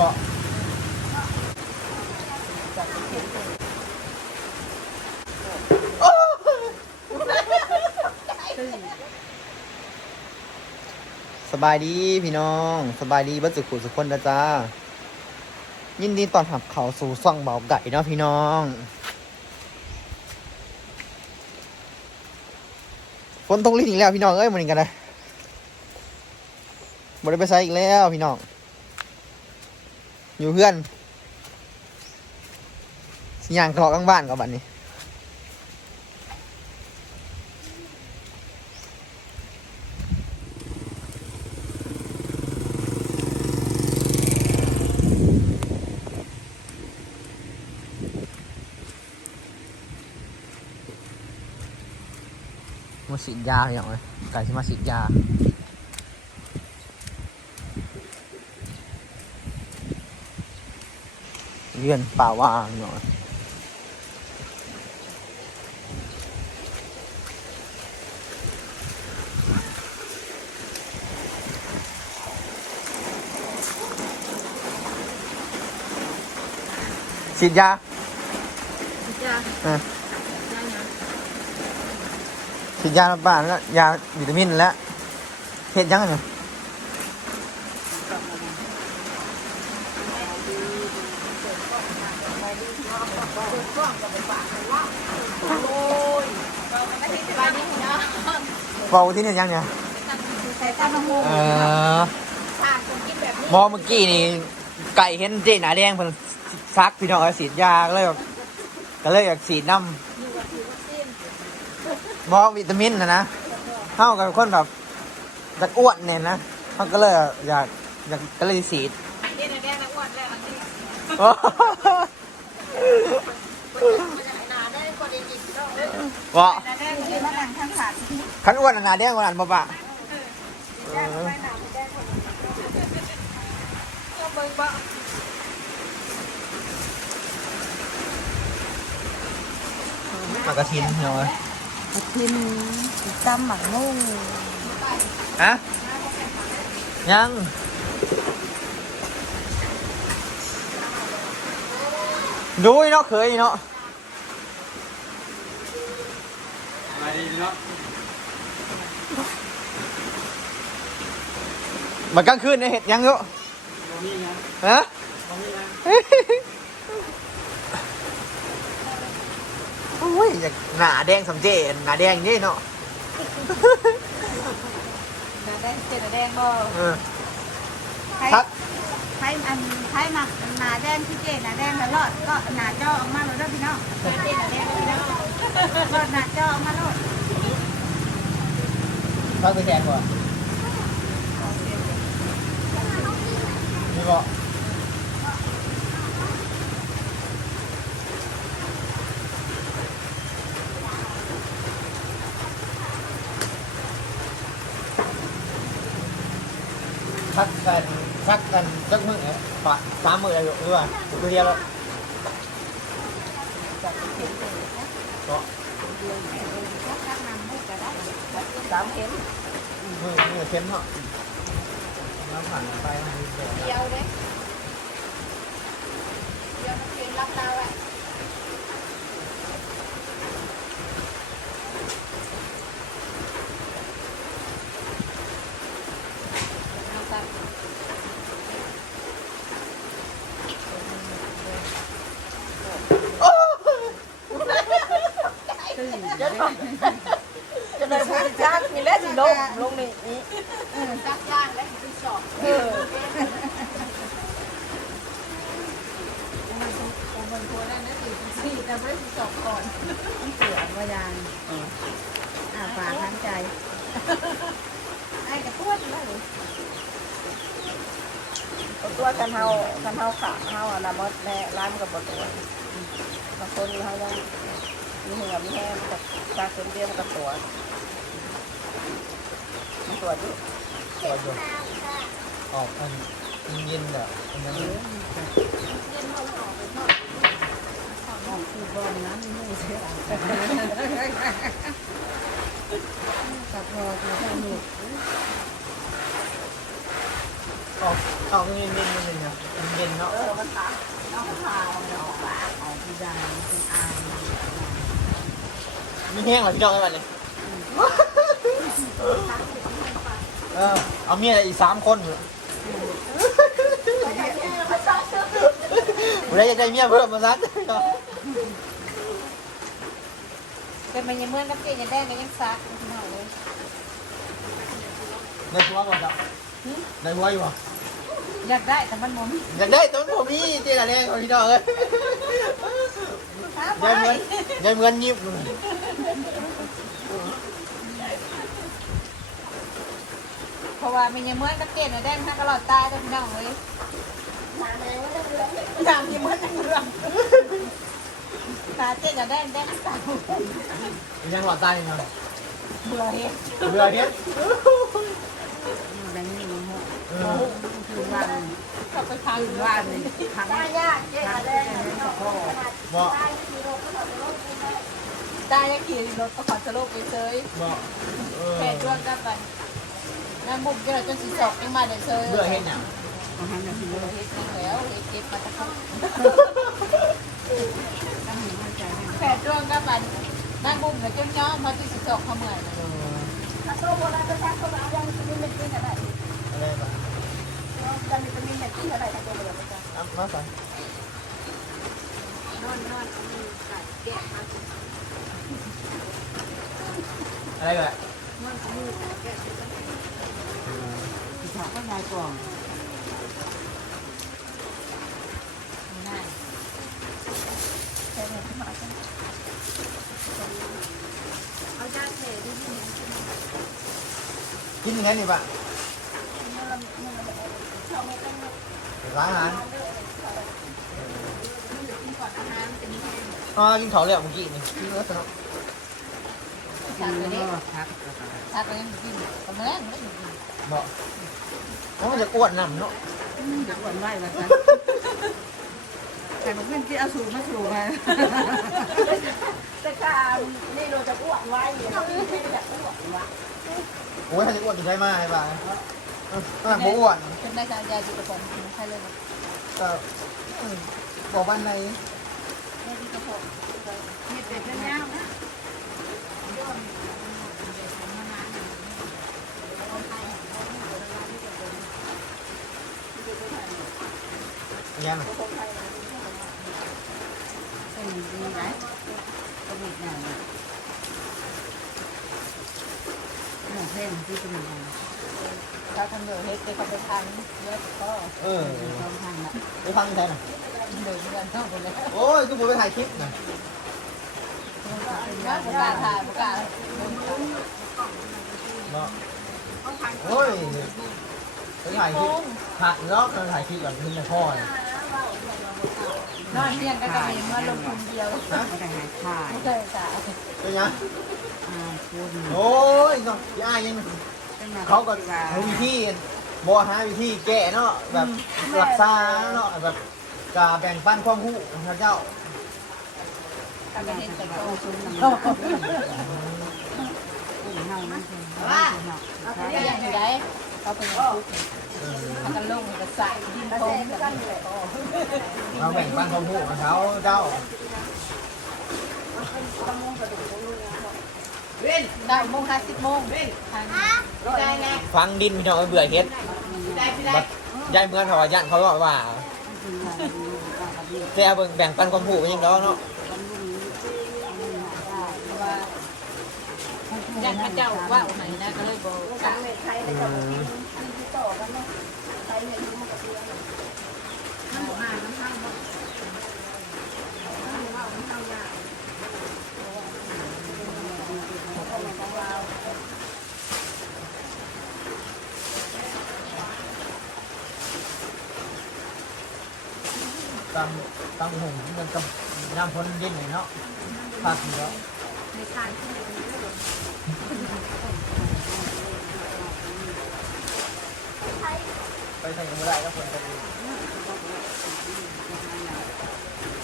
บอกสบายดีพี่น้อง สบายดีเบัสุขุสุขคนนะจ้า ยินดีตอนหับเขาสู่ซ่องเบาไก่เนาะพี่น้องฝนตกลิ้นอีกแล้วพี่น้องเอ้ยมันกันนะบริไปใส่อีกแล้วพี่น้อง อยู่เพื่อนสิย่างเกาะกลางบ้านกับบัดนี้มาฉีดยาอย่างไรไก่ที่มาฉีดยา เยื่อนป่าวางหน่อยฉีดยาจ้าเออจ้าเนี่ยฉีดยาบ้านแล้วยาวิตามินแล้วเห็ดยังไงเนี่ย โอ้ยเราไม่ได้สบายดีเนาะ เบาที่เนี่ยยังเนี่ยใส่ตามมะม่วงเออทานคนกินแบบนี้มอเมื่อกี้นี่ไก่เห็นเจ๊หนาแดงเพิ่นซักพี่น้องเอาฉีดยาก็เลยแบบก็เลยอยากฉีดน้ำมอวิตามินนะนะเท่ากับคนแบบจะอ้วนเนี่ยนะเขาก็เลยอยากอยากก็เลยฉีดเย็นแดงนะอ้วนแล้ว วะหนาแดงยืนมานั่งข้างขาดขันอ้วนน่ะหนาแดงกว่านั้นบ่ปะเออก็เบิ่งบ่มากระทินเนาะกินตำหมักงูฮะยังดูอีเนาะเคยอีเนาะ มา ดีเนาะมันกลางคืนเนี่ยเห็ดยังเยอะตรงนี้นะฮะตรงนี้นะโอ้ยอยากหนาแดงสำเจหนาแดงนี่เนาะหนาแดงเจ็ดแดงบ่เออใครทัก ใครอันใครมาหนาแดงที่เจหนาแดงตลอดก็หนาเจ้าออกมาเลยด้วยพี่น้องเจหนาแดงพี่น้องก็หนาเจ้าออกมาเลยทักไปแทนก่อนนี่บอกทักกัน ทักกันจักมึงเนี่ยปะสามมืออะไรอยู่หรือว่าตัวเดียวแล้วก็สามเข็มมือมือเข็มเนาะน้ำผ่านไปมันมีเสียงเดียวเลยเดียวมันเข็มรับดาวอะเอาตัด จะได้พูดจ้างมีแล้วสิลงลงนี่นี่ จักย่างและที่สอง เออ คนโคนั่นนะสี่สี่แต่ไม่ได้ที่สองก่อน เสือมายางอ่าฝากทั้งใจไอ้กระตุ้นแล้วเลยตัวกันเฮากันเฮาขาเฮาอะนะมดแม่ร้านกับบตัวบางคนเฮาได้มีเหงื่อมีแห้งกับตาเข็มเดียวกับตัวมันตัวดิตัวอยู่ออกอันเย็นๆแบบอันนั้นห้อ งคือบอลน้ำมีมือเสียตัดพอตัวสนุกออกออกเย็นๆนิดนึงนะเย็นค่ะน้องขาวเนาะว่าออกที่ใดเป็นอายมีแห้งเหรอพี่น้องไอ้วันนี้เออเอาเมียอีกสามคนอยู่ผมได้จะได้เมียเพิ่มมาซักเป็นมันยังเมื่อนกับเจ๊ยังแดงก็ยังซักพี่น้องเลยในหัวก่อนจ้ะในหัวอยู่ป่ะอยากได้แต่มันบ่มีอยากได้ต้นผมนี่เจ๊อะไรของพี่น้องเอ้ยยายเหมือนยายเหมือนยิบเลยเพราะว่ามันยังเมื่อนกับเจ๊ยังแดงทั้งตลอดตายเลยพี่น้องเลยอย่างนี้เมื่อนกันเรื่อ ตาเจ๊ยังแดงแดงสายังหลอดตาอยยังไงเบื่อเฮ็ดเบื่อเฮ็ดแบงค์นี่มันเออคือวันก็ไปพังคือวันทำได้ยากเจ๊แดงพ่อบอกได้ยังขี่รถก็ขอสโลกไปเซยบอกเออแค่ช่วงกันไปนั่นบุกเจอจนสิสอกยังมาเดินเซยเบื่อเฮ็ดเนี่ยเอาให้มันเบื่อเฮ็ดแล้วเฮ็ดเก็บมาตะครับ ต้องมีมั่นใจให้แค่ช่วงกันไปนั่งบุกเหมือนจนย้อมมาที่สิบสอกเขาเหมือนถ้าโตโบราณจะชักก็เอายังมีเม็ดกินอะไรอะไรบ้างจะมีจะมีเม็ดกินอะไรถ้าโตโบราณจะอะมาใส่นอนนอนมีไก่แกะมาอะไรกันนอนมือแกะถามว่ายายกล่อง ง่าย ใช่ไหมที่มา เอาญาติเสดีที่นี่ กินยังไงนี่ป่ะร้านอาหารกินก่อนอาหารเป็นแห้งอ๋อกินเขาวเลยเมื่อกี้นี่กินแล้วสนุกชักเลยนี่ครับชักเลยยังกินตอนแรกไม่ได้กินบอกเพราะมันจะอ้วนนำเนาะจะอ้วนไหวมาจ้ะแต่มันขึ้นที่เอาสูงมาสูงมา แต่กานี่เราจะอ้วนไวเราไม่ได้จะอ้วนไหวโอ้ยถ้าจะอ้วนจะใช้มาให้ป่ะเออถ้าหากบ่อ้วนเป็นได้ชายาจุกระผมใช่เลยก็อืมบอกวันไหนได้ที่กระผมมีเป็ดเนี้ยนะยังไง อีกอย่างหมูเส้นที่เป็นอย่างถ้าทำเดือดเฮ็ดไปเขาไปทานเยอะก็เออต้องทานแบบไปฟังใช่ไหมเดือดเงินเท่ากันเลยโอ้ยกูบอกไปถ่ายคลิปนะบุกล้าทานบุกาเนาะโอ้ยไปถ่ายคลิปถ่ายแล้วเราถ่ายคลิปแบบนี้ในพ่อเนี่ย นอนเที่ยงก็จะมีมาลงทุนเดียวก็ได้หายขาดไม่เคยจ่ายเป็นยังอ่าคุณโอ้ยเนาะย่ายังเขาก็หาวิธีบอหาวิธีแก้เนาะแบบรักษาเนาะแบบกาแบ่งปันความรู้พระเจ้าทำเป็นเห็นแต่โตคุณน้ำคุณเฮานั่นคือว่าเนาะเขาเรียกอยู่ได้เขาเป็นผู้ เขากันลงกับใส่ดินโป่งกันเราแบ่งปันความรู้ของเขาเจ้าได้โมงห้าสิบโมงทางได้ไงฟังดินพี่น้องเบื่อเฮ็ดบัดยายเมืองเขาว่าย่านเขาบอกว่าแต่เบิ่งแบ่งปันความรู้กันยังดอกเนาะว่าญาติพระเจ้าว่าไหนนะก็เลยบอกกะอืม ตั้งตั้งหงมันกับน้ำพ้นดินเลยเนาะผักเนาะ ไปใส่กันไม่ได้แล้วคนจะดี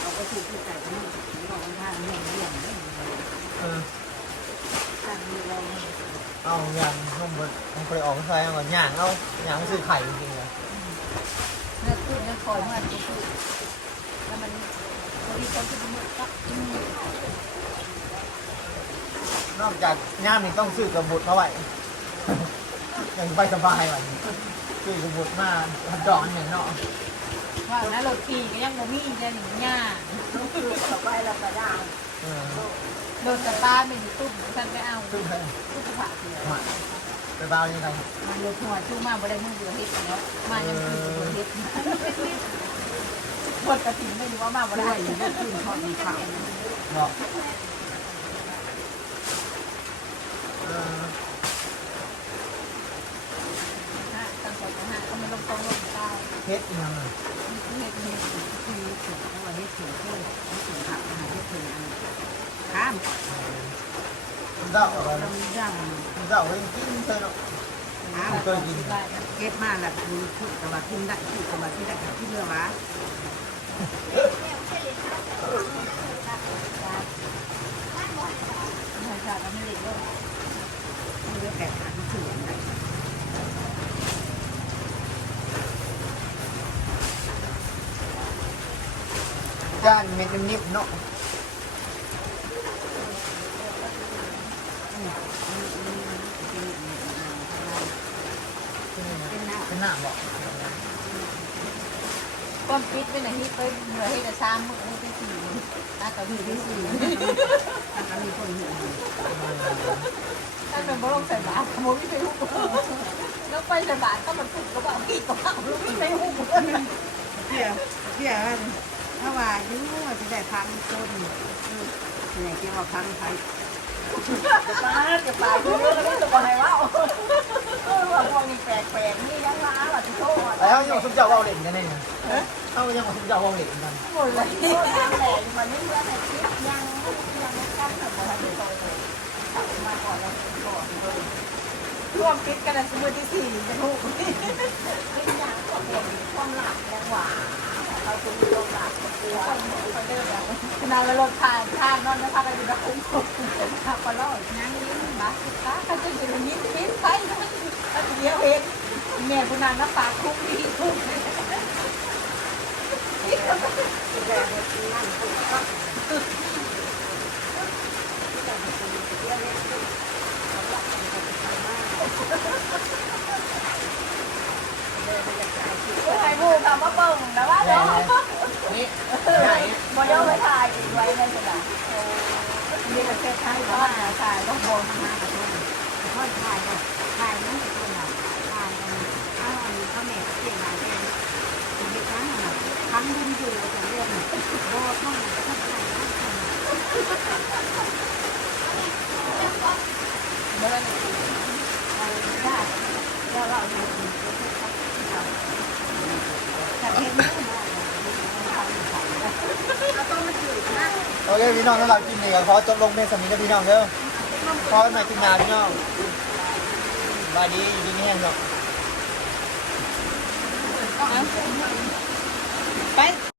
เราก็ถูกที่ใจนี่เราทานเรื่องเรื่องเออทานเราเอาอย่างนมเบิดมันเคยออกใส่เอาก่อนย่างเอาย่างมันซื้อไข่จริงๆเลยเนื้อตุ้นเนื้อคอยเมื่อกี้แล้วมันพอดีคนที่มือก็นอกจากย่ามนี่ต้องซื้อกระบุดมาไว้ยังไปสบายวัน ซื้อกระบุดมาดอนอย่างเนาะว่านะรถขี่ก็ยังบ่มีจะหนีหญ้าลูกคือต่อไปเราก็ได้เออรถสตาร์ทไม่มีตุ้มฉันไปเอาซึ่งไปทุกผักเนี่ยมาไปเบายังไงมันรถหัวชูมาบ่ได้มือเดียวเฮ็ดแล้วมายังคือบ่เฮ็ดหมดกระถิ่นไม่รู้ว่ามาบ่ได้ยู่ได้ขึ้นทอดมีข้าวเนาะเออ ฮะตั้งแต่ฮะก็มันลงตรงลงใต้ เฮ็ดยังไงเฮ็ดเฮ็ดคือถือว่าเฮ็ดถือเพื่อให้ถือผักมาเฮ็ดถืออันข้ามเจ้าอะไรต้องย่างเจ้าเองกินเธอเนาะน้ำเคยกินเก็บมาแล้วคือคือกับว่ากินได้คือกับว่ากินได้ที่เรือวะธรรมชาติอเมริกาเรือแปดขาที่อ ด้านเม็ดนิบๆเนาะเป็นหน้าบอกความปิดเป็นอะไรที่ไปเหนื่อยให้กับซ้ำมือให้ไปสี่ตากับมือไปสี่ถ้าเขามีคนอยู่ถ้าเป็นบ่ลงใส่บาตรโมไม่ไปหุบแล้วไปใส่บาตรก็มันฝึกก็ว่าพี่ก็ว่าลูกไม่ไปหุบเดี๋ยวเดี๋ยว ถ้าว่าอยู่ว่าจะได้พังต้นเนี่ยเกี่ยวกับพังไทยป้าจะปาดูเรื่องนี้จะบอกให้ว่าเออว่าพวกนี้แปลกๆนี่ยังมาว่าจะโทษแล้วยังสุดเจ้าว้าเล่นกันเนี่ยเขายังสุดเจ้าว้าเล่นกันหมดเลยแหลกมันไม่เลือกแต่คิดยังยังไม่กล้าทำอะไรเลยมาก่อนแล้วก่อนเลยร่วมคิดกันนะสมมติที่สี่จะถูกคิดอย่างก็เป็นความหลักยังหวา ขาเดินาดเราลงทางทางนอนนะคะไปดูนะคุ้มขับมาล่อนั่งลิ้นบ้าตาเขาจะอยู่นิดนิดไปนะเดียวเองแม่คุณนางน้ำปากคุ้มดีคุ้มไอ้บูคำว่าเบิ่งนะว่าเนาะ ไหนบ่ยอมไปถ่ายอีกไว้เลยจ้ะมีประเทศไทยก็ถ่ายต้องโบนมาค่อยถ่ายเลยถ่ายนั่นเป็นตัวหนังถ่ายอันอ้าวอันนี้เขาแม่เสียงอะไรกันเด็กนั้นน่ะทั้งดินอยู่แต่เรื่องโบต้องต้องถ่าย เบิ่ง ได้แล้วเราอยู่แต่เห็นไม่ได้ โอ เคพี่น้องแล้วเรากินนี่ก็ขอจบลงเมสามีกับพี่น้องเด้อขอให้มากินนาพี่น้องบายดีอยู่ดีนี่แห้งหรอกไป